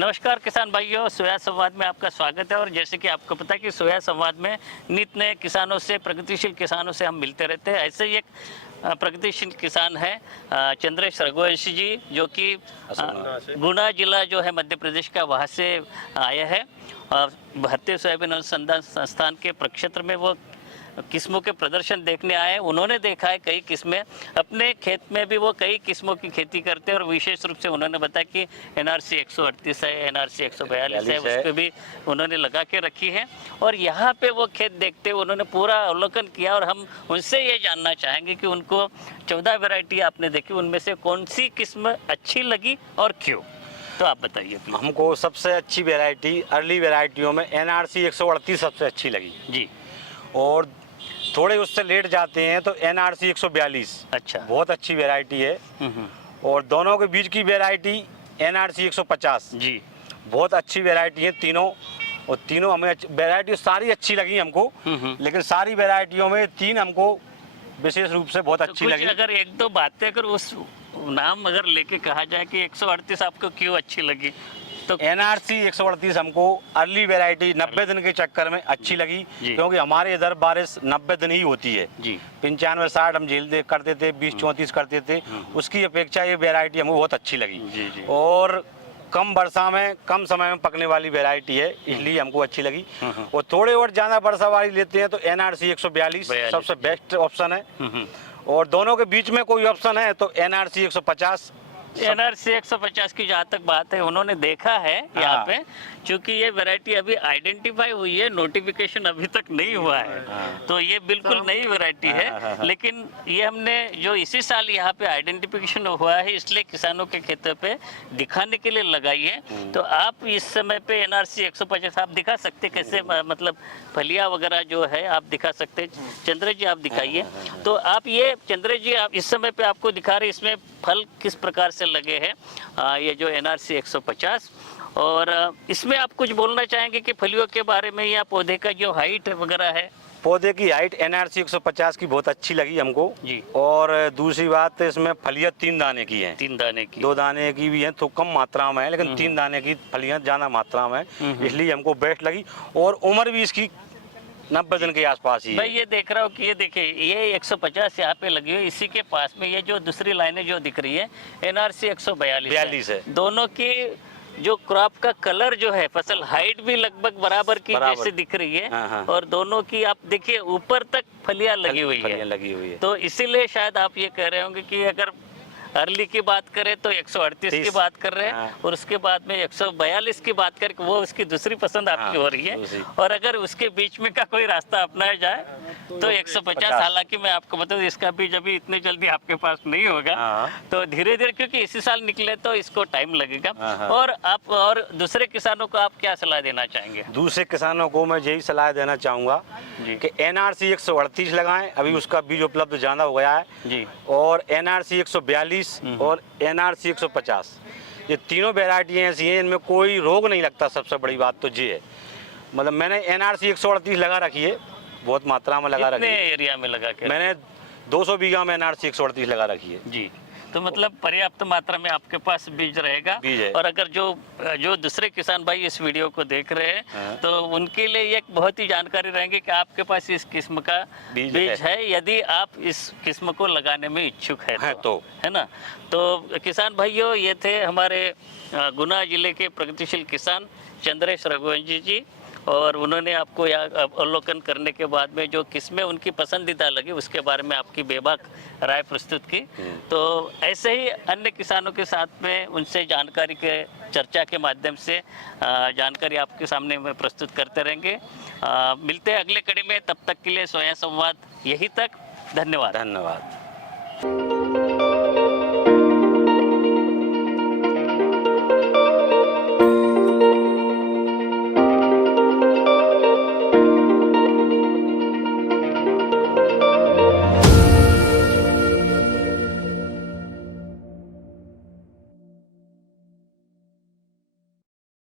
नमस्कार किसान भाइयों, सोया संवाद में आपका स्वागत है। और जैसे कि आपको पता है कि सोया संवाद में नित नए किसानों से, प्रगतिशील किसानों से हम मिलते रहते हैं। ऐसे ही एक प्रगतिशील किसान है चंद्रेश रघुवंशी जी, जो कि गुना जिला जो है मध्य प्रदेश का, वहाँ से आए हैं। भारतीय सोयाबीन अनुसंधान संस्थान के प्रक्षेत्र में वो किस्मों के प्रदर्शन देखने आए। उन्होंने देखा है कई किस्में, अपने खेत में भी वो कई किस्मों की खेती करते हैं। और विशेष रूप से उन्होंने बताया कि NRC 138 है, NRC 142 है, उसको भी उन्होंने लगा के रखी है। और यहाँ पे वो खेत देखते हुए उन्होंने पूरा अवलोकन किया। और हम उनसे ये जानना चाहेंगे कि उनको 14 वैरायटी आपने देखी, उनमें से कौन सी किस्म अच्छी लगी और क्यों, तो आप बताइए। हमको सबसे अच्छी वैरायटी अर्ली वैरायटियों में NRC 138 सबसे अच्छी लगी जी। और थोड़े उससे लेट जाते हैं तो NRC 142 अच्छा, बहुत अच्छी वैरायटी है। और दोनों के बीच की वैरायटी NRC 150 जी, बहुत अच्छी वैरायटी है तीनों। और तीनों हमें वैरायटी सारी अच्छी लगी हमको, लेकिन सारी वैरायटियों में तीन हमको विशेष रूप से बहुत अच्छी लगी। अगर एक दो बातें अगर उस नाम अगर लेके कहा जाए कि 138 आपको क्यों अच्छी लगी, तो NRC 138 हमको अर्ली वैरायटी 90 दिन के चक्कर में अच्छी लगी, क्योंकि हमारे इधर बारिश 90 दिन ही होती है जी। 95-60 हम झेल करते थे, 20-34 करते थे। उसकी अपेक्षा ये वैरायटी हमको बहुत अच्छी लगी जी। और कम वर्षा में कम समय में पकने वाली वैरायटी है, इसलिए हमको अच्छी लगी। और थोड़े और ज़्यादा वर्षा वाली लेते हैं तो NRC 142 सबसे बेस्ट ऑप्शन है। और दोनों के बीच में कोई ऑप्शन है तो NRC 150। NRC 150 की जहाँ तक बात है, उन्होंने देखा है यहाँ पे, क्योंकि ये वैरायटी अभी आइडेंटिफाई हुई है, नोटिफिकेशन अभी तक नहीं हुआ है, तो ये बिल्कुल नई वैरायटी है। लेकिन ये हमने जो इसी साल यहाँ पे आइडेंटिफिकेशन हुआ है, इसलिए किसानों के खेतों पे दिखाने के लिए लगाई है। तो आप इस समय पे NRC 150 आप दिखा सकते, कैसे मतलब फलिया वगैरह जो है आप दिखा सकते। चंद्र जी आप दिखाइए। तो आप ये चंद्र जी आप इस समय पे आपको दिखा रहे, इसमें फल किस प्रकार से लगे हैं ये जो NRC 150। और इसमें आप कुछ बोलना चाहेंगे कि फलियों के बारे में, या पौधे का जो हाइट वगैरह है? पौधे की हाइट NRC 150 की बहुत अच्छी लगी हमको जी। और दूसरी बात, इसमें फलियां 3 दाने की हैं। 3 दाने की, 2 दाने की भी हैं तो कम मात्रा में है, लेकिन 3 दाने की फलियां ज़्यादा मात्रा में, इसलिए हमको बेस्ट लगी। और उम्र भी इसकी 90 दिन के आसपास ही है। मैं ये देख रहा हूँ कि ये देखिए, ये 150 यहाँ पे लगी हुई, इसी के पास में ये जो दूसरी लाइनें जो दिख रही है NRC 142 है। दोनों की जो क्रॉप का कलर जो है, फसल हाइट भी लगभग बराबर की जैसे दिख रही है। और दोनों की आप देखिए ऊपर तक फलियां लगी हुई है। तो इसीलिए शायद आप ये कह रहे होंगे कि अगर अर्ली की बात करें तो 138 की बात कर रहे हैं, और उसके बाद में 142 की बात करके वो उसकी दूसरी पसंद आपकी हो रही है। और अगर उसके बीच में का कोई रास्ता अपनाया जाए तो 150। हालांकि मैं आपको बताऊं, इसका बीज अभी इतने जल्दी आपके पास नहीं होगा, तो धीरे धीरे, क्योंकि इसी साल निकले तो इसको टाइम लगेगा। और आप और दूसरे किसानों को आप क्या सलाह देना चाहेंगे? दूसरे किसानों को मैं यही सलाह देना चाहूँगा कि NRC 138 लगाएं, अभी उसका बीज उपलब्ध ज़्यादा हो गया है जी। और NRC 142 और NRC 150, ये तीनों वैरायटी ऐसी हैं इनमें कोई रोग नहीं लगता। सबसे बड़ी बात तो ये है, मतलब मैंने NRC 138 लगा रखी है, बहुत मात्रा में लगा रखी है। एरिया में लगा के मैंने 200 बीघा में NRC 138 लगा रखी है जी। तो मतलब पर्याप्त मात्रा में आपके पास बीज रहेगा। और अगर जो दूसरे किसान भाई इस वीडियो को देख रहे हैं तो उनके लिए एक बहुत ही जानकारी रहेंगे कि आपके पास इस किस्म का बीज है, यदि आप इस किस्म को लगाने में इच्छुक है तो, है ना। तो किसान भाइयों, ये थे हमारे गुना जिले के प्रगतिशील किसान चंद्रेश रघुवंशी जी। और उन्होंने आपको यहाँ अवलोकन करने के बाद में जो किस्में उनकी पसंदीदा लगी, उसके बारे में आपकी बेबाक राय प्रस्तुत की। तो ऐसे ही अन्य किसानों के साथ में उनसे जानकारी के चर्चा के माध्यम से जानकारी आपके सामने में प्रस्तुत करते रहेंगे। मिलते हैं अगले कड़ी में, तब तक के लिए सोया संवाद यहीं तक। धन्यवाद।